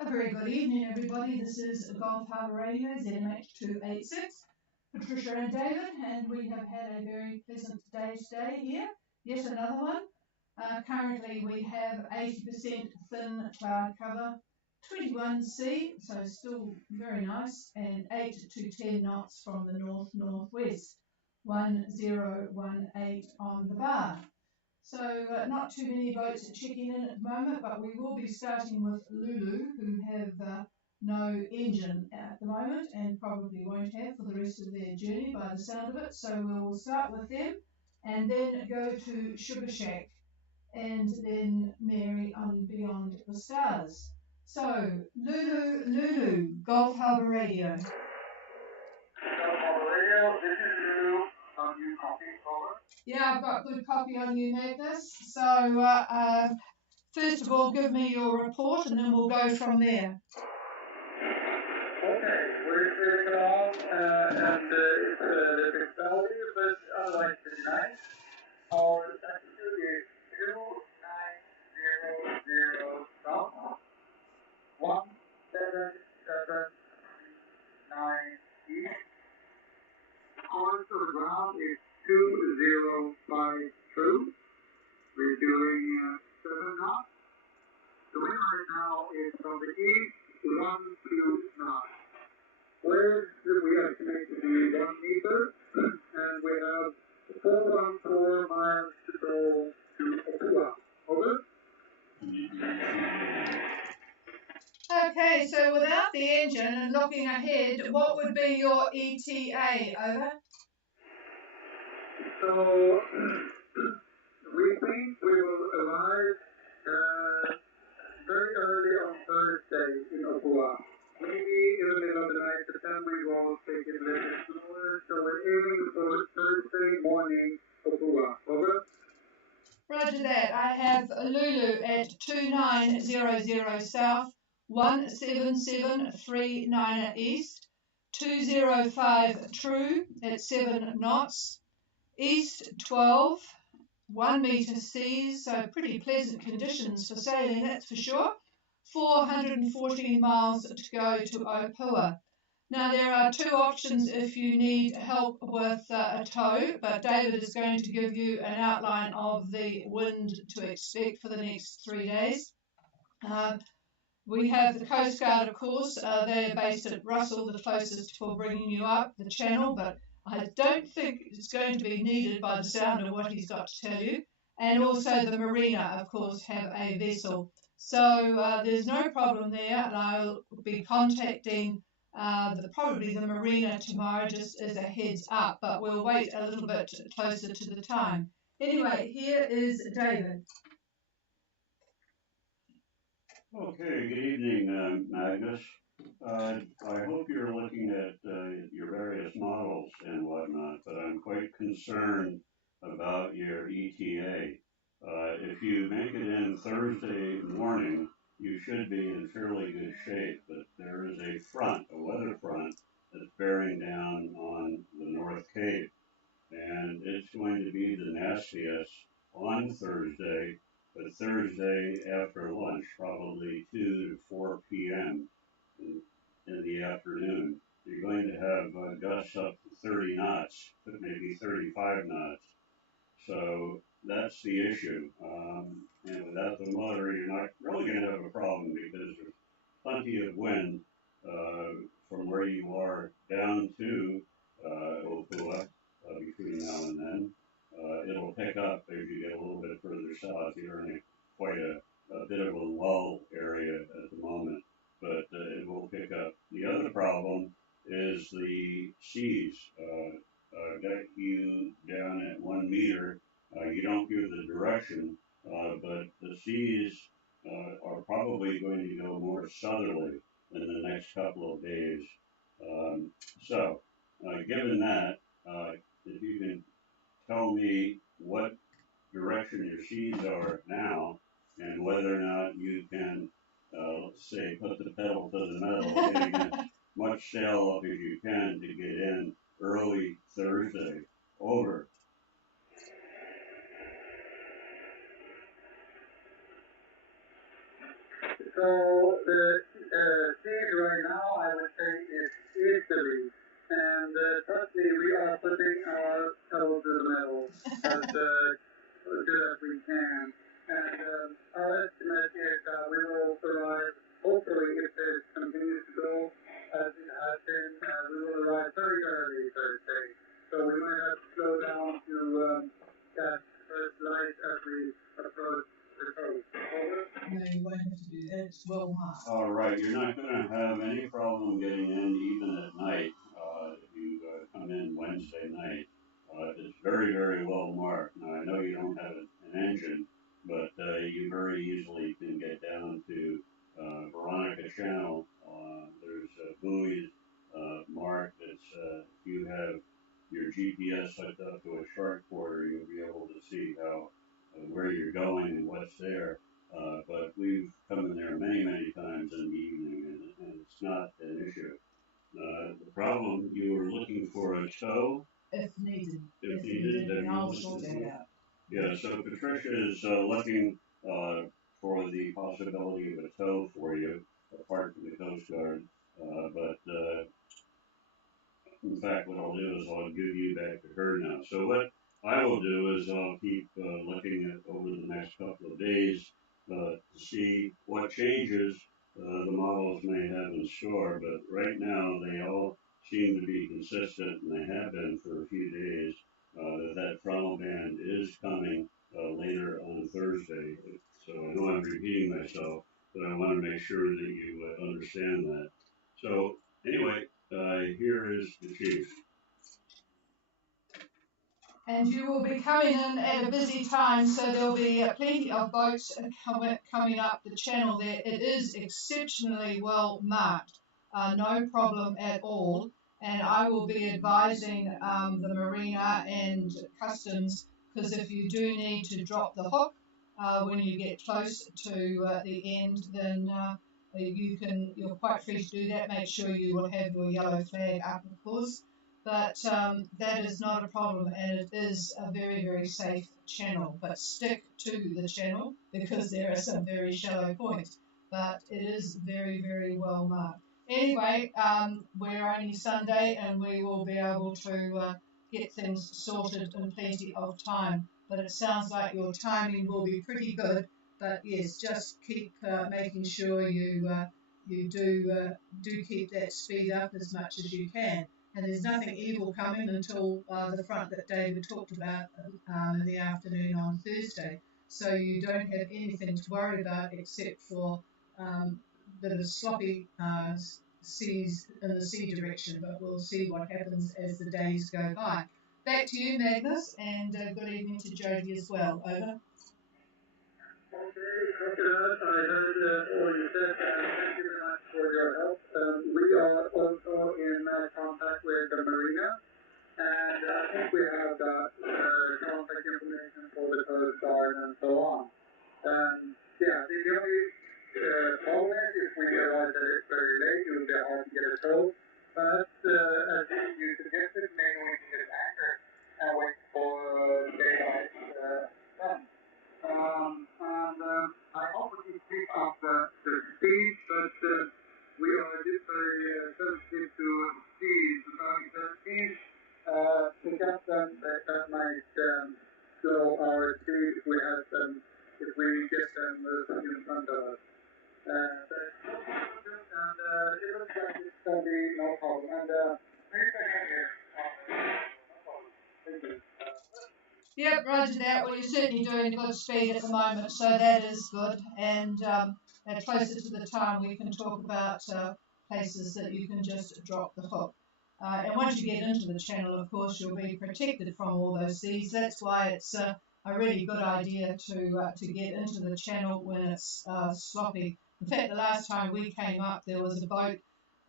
A very good evening, everybody. This is Gulf Harbour Radio, ZMH286. Patricia and David, and we have had a very pleasant day today here. Yet another one. Currently, we have 80% thin cloud cover, 21C, so still very nice, and 8 to 10 knots from the north-northwest, 1018 on the bar. So not too many boats checking in at the moment, but we will be starting with Lulu, who have no engine at the moment and probably won't have for the rest of their journey by the sound of it. So we'll start with them and then go to Sugar Shack and then Mary on Beyond the Stars. So Lulu, Gulf Harbour Radio. Gulf Harbour Radio, this is Lulu. Can you copy over? Yeah, I've got good copy on you, Magnus. So first of all, give me your report and then we'll go from there. Okay, we're clearing it all, and it's a little bit cloudy, but otherwise pretty nice. Our altitude is 2900 south, 1779 east. Course of the ground is 2052. We're doing 7 knots. The wind right now is from the east, 12 knots. Waves that we estimate to be 1 meter, and we have 414 miles to go to Opua. Over. Okay, so without the engine and looking ahead, what would be your ETA? Over. So we think we will arrive very early on Thursday in Opua. Maybe in the middle of the night, but then we will take it a little bit slower. So we're aiming for Thursday morning, Opua. Over. Roger that. I have Lulu at 2900 south, 17739 east, 205 true at 7 knots, east 12, 1 metre seas, so pretty pleasant conditions for sailing, that's for sure. 414 miles to go to Opua. Now there are two options if you need help with a tow, but David is going to give you an outline of the wind to expect for the next 3 days. We have the Coast Guard, of course. They're based at Russell, the closest for bringing you up the channel, but I don't think it's going to be needed by the sound of what he's got to tell you. And also the Marina, of course, have a vessel. So there's no problem there, and I'll be contacting probably the Marina tomorrow just as a heads up, but we'll wait a little bit closer to the time. Anyway, here is David. Okay, good evening, Magnus. I hope you're looking at your various models and whatnot, but I'm quite concerned about your ETA. If you make it in Thursday morning, you should be in fairly good shape, but there is a weather front, that's bearing down on the North Cape, and it's going to be the nastiest on Thursday, but Thursday after lunch, probably 2 to 4 p.m. in the afternoon. You're going to have gusts up to 30 knots, maybe 35 knots. So that's the issue. And without the motor, you're not really going to have a problem because there's plenty of wind from where you are down to Opua between now and then. It'll pick up as you get a little bit further south. You're in quite a bit of a lull area at the moment, but it will pick up. The other problem is the seas. Got you down at 1 meter. You don't give the direction, but the seas are probably going to go more southerly in the next couple of days. So, given that, if you can tell me what direction your seas are now and whether or not you can, let's say, put the pedal to the metal, getting as much sail up as you can to get in early Thursday. Over. So the speed right now, I would say it's easily. And trust me, we are putting our toes to the metal as good as we can. And our estimate is that we will arrive, hopefully, if it continues to go as it has been, we will arrive very early Thursday. So we might have to slow down to that first light as we approach the coast. Over. No, you won't have to do that. It's well marked. All right, you're not going to have any problem getting in even at night if you come in Wednesday night. It's very, very well marked. Now, I know you don't have an engine, but you very easily can get down to Veronica Channel. There's buoys marked. If you have your GPS hooked up to a shark quarter, you'll be able to see how where you're going and what's there. But we've come in there many, many times in the evening, and it's not an issue. The problem, you were looking for a tow. If needed. If needed, then then I'll you sort listen that to it. out. Yeah, so Patricia is looking for the possibility of a tow for you, apart from the Coast Guard. But in fact, what I'll do is I'll give you back to her now. So what I will do is I'll keep looking at over the next couple of days to see what changes the models may have in store. But right now, they all seem to be consistent, and they have been for a few days. That frontal band is coming later on Thursday. So I know I'm repeating myself, but I want to make sure that you understand that. So anyway, here is the chief. And you will be coming in at a busy time, so there'll be plenty of boats coming up the channel there. It is exceptionally well marked, no problem at all. And I will be advising the marina and customs, because if you do need to drop the hook when you get close to the end, then you're quite free to do that. Make sure you will have your yellow flag up, of course. But that is not a problem, and it is a very, very safe channel. But stick to the channel because there are some very shallow points. But it is very, very well marked. Anyway, we're only Sunday, and we will be able to get things sorted in plenty of time. But it sounds like your timing will be pretty good. But yes, just keep making sure you do keep that speed up as much as you can. And there's nothing evil coming until the front that David talked about in the afternoon on Thursday. So you don't have anything to worry about except for a bit of sloppy seas in the sea direction. But we'll see what happens as the days go by. Back to you, Magnus, and good evening to Jody as well. Over. Okay, after that, I heard all you said, and thank you very much for your help. We are also in contact with the marina, and I think we have got contact information for the Coast Guard and so on. Yeah, the only problem is if we realize that it's very late, it will be hard to get a tow. But as you suggested, maybe we can just anchor and wait for daylight done. I hope we can keep up the speed, but we are just very sensitive to speed. About 13, to get them, that might slow our speed if we have them, if we get them in front of us. But it looks like it's going to be no problem. And please stay here. No problem. Thank you. Yep, roger that. Well, you're certainly doing a good speed at the moment, so that is good. And closer to the time, we can talk about places that you can just drop the hook. And once you get into the channel, of course, you'll be protected from all those seas. That's why it's a really good idea to get into the channel when it's sloppy. In fact, the last time we came up, there was a boat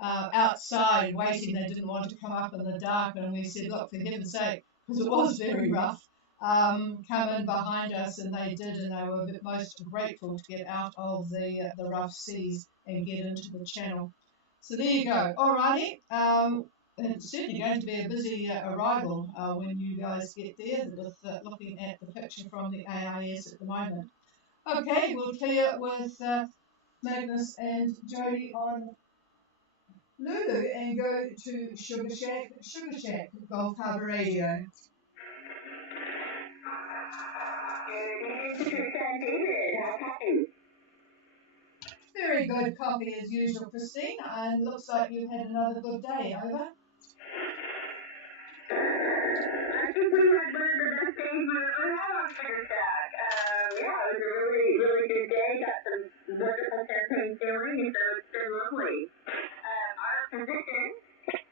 outside waiting. They didn't want to come up in the dark, and we said, look, for heaven's sake, because it was very rough, come in behind us, and they did, and they were most grateful to get out of the rough seas and get into the channel. So there you go. Alrighty. It's certainly going to be a busy arrival when you guys get there, with looking at the picture from the AIS at the moment. Okay, we'll clear with Magnus and Jody on Lulu and go to Sugar Shack, Gulf Harbour Radio. Very good copy as usual, Christine, and looks like you've had another good day. Over. I think we had one of the best days we've ever had on Sugar Shack. Yeah, it was a really, really good day. Got some wonderful champagne filling, and so it's been lovely. Our position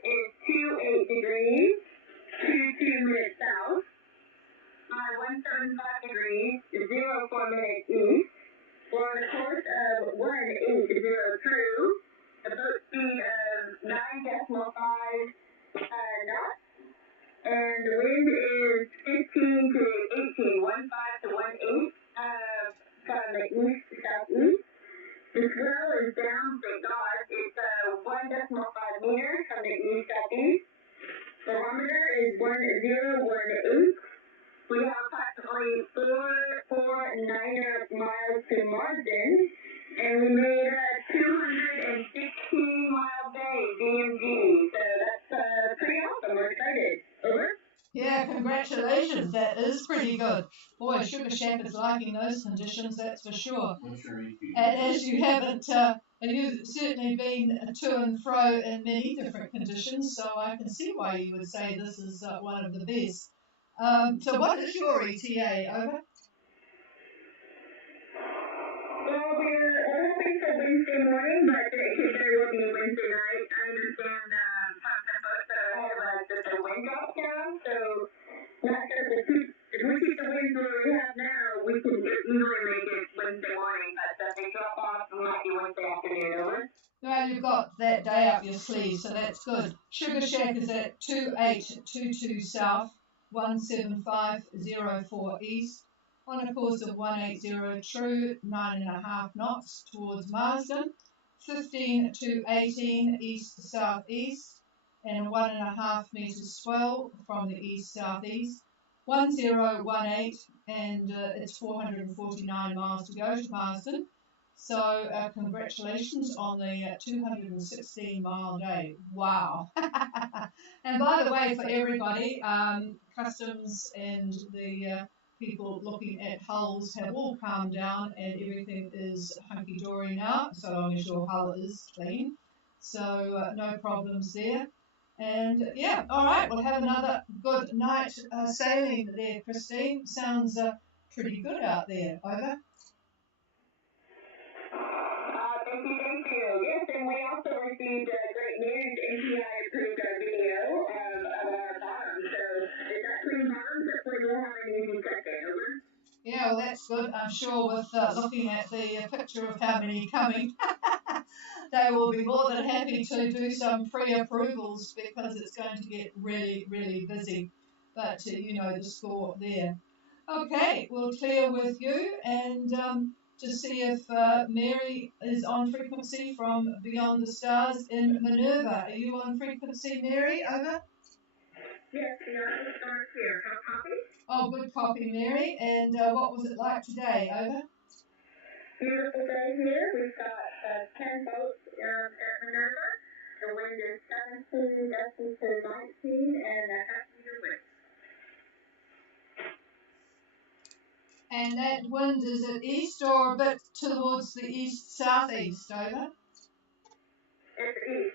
is 28 degrees, 22 minutes south. 175 degrees, 04 minutes east. We're on a course of 180 true, a boat speed of 9.5 knots, and the wind is 15 to 18, 15 to 18, from the east southeast. The swell is down, thank God. It's 1.5 meters from the east southeast. Barometer is 1018. We have approximately 4.9 miles to Marsden, and we made a 216-mile day, DMG. So that's pretty awesome. We're excited. Over. Yeah, congratulations. That is pretty good. Boy, Sugar Shack is liking those conditions, that's for sure. And as you haven't, and you've certainly been to and fro in many different conditions, so I can see why you would say this is one of the best. So what is your ETA, over? Well, we're hoping for Wednesday morning, but it could very well be Wednesday night. I understand some folks that are ahead of us that the wind drops down, so not sure if we keep the winds where we have now, we can easily make it Wednesday morning, but if they drop off, it might be Wednesday afternoon. Over. Well, you've got that day up your sleeve, so that's good. Sugar Shack is at 2822 South, 17504 East, on a course of 180 true, 9.5 knots towards Marsden, 15 to 18 east-southeast, and 1.5 metres swell from the east-southeast, 1018, and it's 449 miles to go to Marsden. So congratulations on the 216-mile day. Wow. And by the way, for everybody, customs and the people looking at hulls have all calmed down and everything is hunky-dory now, so long as your hull is clean. So no problems there. And yeah, all right, we'll have another good night sailing there, Christine. Sounds pretty good out there. Over. Thank you. Yes, and we also received great news. NPI approved our video of our bottom, so is that clean bottom? Hopefully we'll have an easy second. Over. Yeah, well, that's good. I'm sure with looking at the picture of how many coming, they will be more than happy to do some pre-approvals because it's going to get really, really busy. But you know the score there. Okay, we'll clear with you and to see if Mary is on frequency from Beyond the Stars in Minerva. Are you on frequency, Mary? Over? Yes, Beyond the Stars here. How copy? Oh, good copy, Mary. And what was it like today? Over? Beautiful day here. We've got 10 boats at Minerva. The wind is 17 gusting to 19 and a half meter wind. And that wind is at east or a bit towards the east-southeast, over? It's east.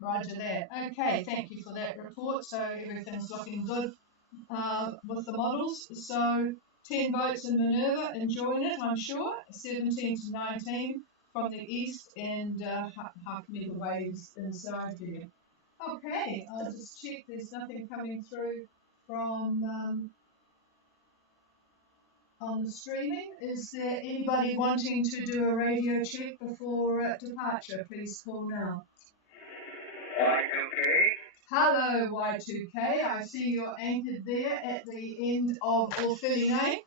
Roger that. Okay, thank you for that report. So everything's looking good with the models. So 10 boats in Minerva, enjoying it, I'm sure. 17 to 19 from the east and half-meter waves inside here. Okay, I'll just check there's nothing coming through from... on the streaming. Is there anybody wanting to do a radio check before departure? Please call now. Y2K. Hello, Y2K. I see you're anchored there at the end of Orphiline.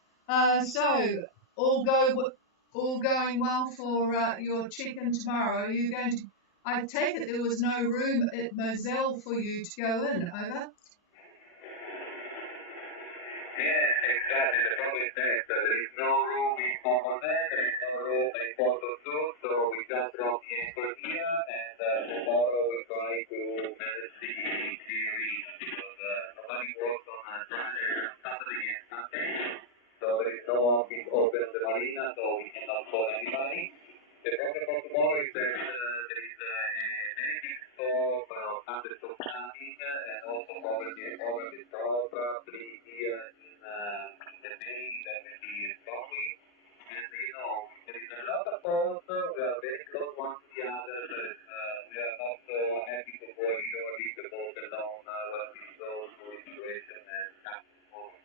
So, all going well for your check-in tomorrow. Are you going to? I take it there was no room at Moselle for you to go in. Over. Yes, exactly. The problem is that there is no room in Moselle, there is no room in photo too, so we just drop the anchor here, and tomorrow we try to manage the series because nobody works on Saturday and Sunday, so there is no office open on the marina, so we cannot call anybody. The problem for tomorrow is that there is a very big storm, hundreds of coming, and also over the storm, probably here in the day, that will be stormy. And there is a lot of calls, we are very close one to the other, but we are not happy to go surely the boat alone when we go to a situation and have to move.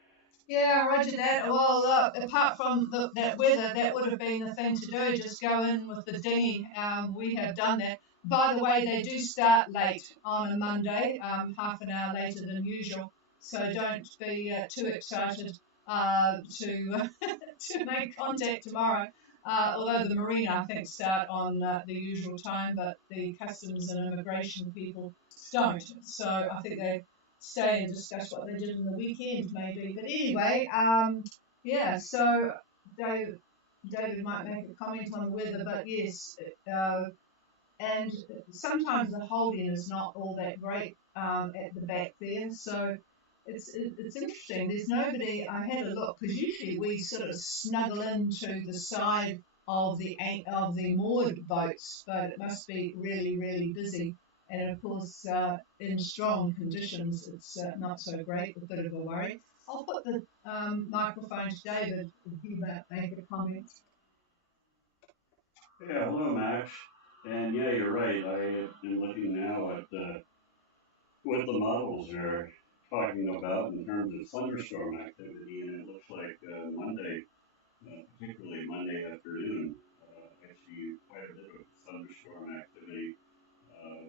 Yeah, roger that. Well, apart from that weather, that would have been the thing to do, just go in with the dinghy. We have done that. By the way, they do start late on a Monday, half an hour later than usual, so don't be too excited to to make contact tomorrow. Although the marina, I think, start on the usual time, but the customs and immigration people don't. So I think they stay and discuss what they did in the weekend, maybe. But anyway, yeah. So David, David might make a comment on the weather, but yes, and sometimes the holding is not all that great at the back there. So it's interesting. There's nobody. I had a look because usually we sort of snuggle into the side of the moored boats, but it must be really busy. And of course, in strong conditions, it's not so great. A bit of a worry. I'll put the microphone to David if he might make a comment. Yeah, hello, Max. And yeah, you're right. I have been looking now at what the models are talking about in terms of thunderstorm activity, and it looks like Monday, particularly Monday afternoon, I see quite a bit of thunderstorm activity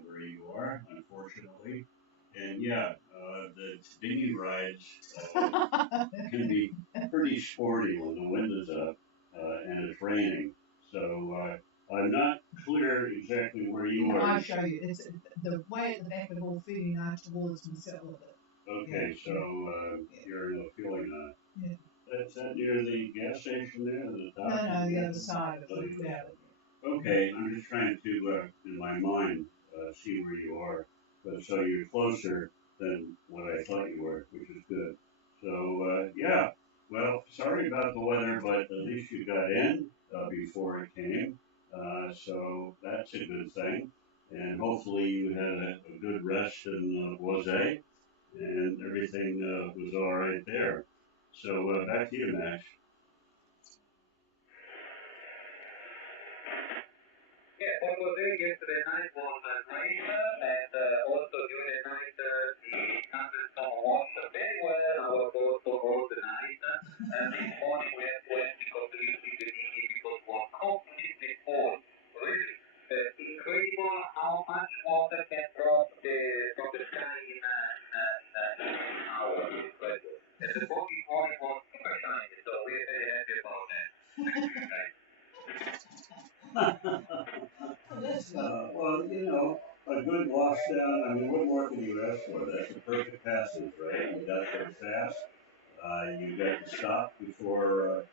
where you are, unfortunately. And yeah, the dinghy rides can be pretty sporty when the wind is up and it's raining. So I'm not clear exactly where you are. I'll show you. It's the way at the back of all feeding out towards myself. Okay, Yeah. so you're in a feeling on it. Yeah. That's that near the gas station there, the dock? No, the other side of Oh, the the other yeah. side. Okay, I'm just trying to, in my mind, see where you are. But so you're closer than what I thought you were, which is good. So yeah, well, sorry about the weather, but at least you got in before it came. So that's a good thing. And hopefully you had a good rest in Boise and everything was all right there. So back to you, Max. Yeah, what was there yesterday night was nice, and also during the night the thunderstorm washed very well our boat for all the night. And this morning we had to empty completely the dinghy because it was completely full. Really, incredible how much water can drop from the sky in an hour. Incredible. And the boat this morning was super shiny, so we're very happy about that. Thank you, guys. Well, you know, a good wash down. I mean, what more can you ask for? That's a perfect passage, right? You got there fast. You got to stop before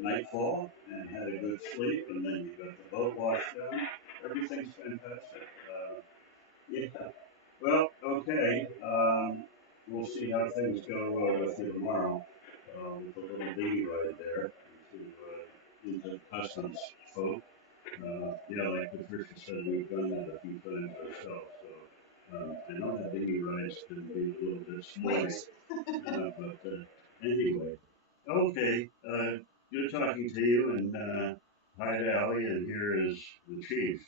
nightfall and had a good sleep, and then you got the boat washed down. Everything's fantastic. Yeah. Well, okay. We'll see how things go with you tomorrow with the little dinghy ride there into customs folk. Yeah, like Patricia said, we've done that a few times ourselves. So I know that dinghy rides can be a little bit sporty. But anyway, okay. Good talking to you, and hi to Allie, and here is the chief.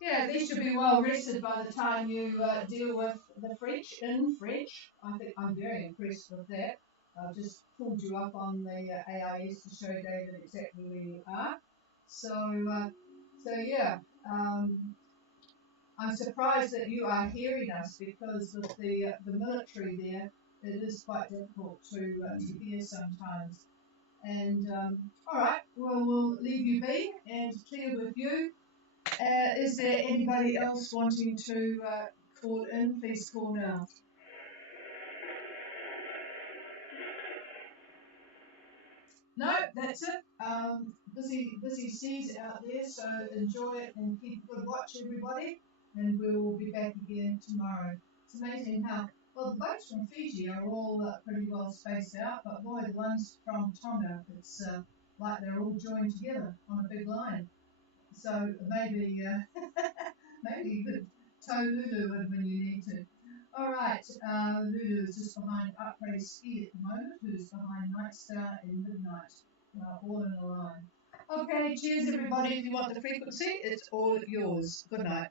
Yeah, they should be well rested by the time you deal with the French in French. I think I'm very impressed with that. I've just pulled you up on the AIS to show David exactly where you are. So yeah, I'm surprised that you are hearing us because with the military there, it is quite difficult to hear sometimes. And all right, well we'll leave you be and clear with you. Is there anybody else wanting to call in? Please call now. No, that's it. Busy seas out there, so enjoy it and keep good watch, everybody. And we will be back again tomorrow. It's amazing how well the boats from Fiji are all pretty well spaced out, but boy, the ones from Tonga, it's like they're all joined together on a big line. So maybe maybe you could tow Lulu in when you need to. All right, Lulu is just behind Upraise Ski at the moment, who's behind Night Star and Midnight, all in a line. Okay, cheers everybody. If you want the frequency, it's all yours. Good night.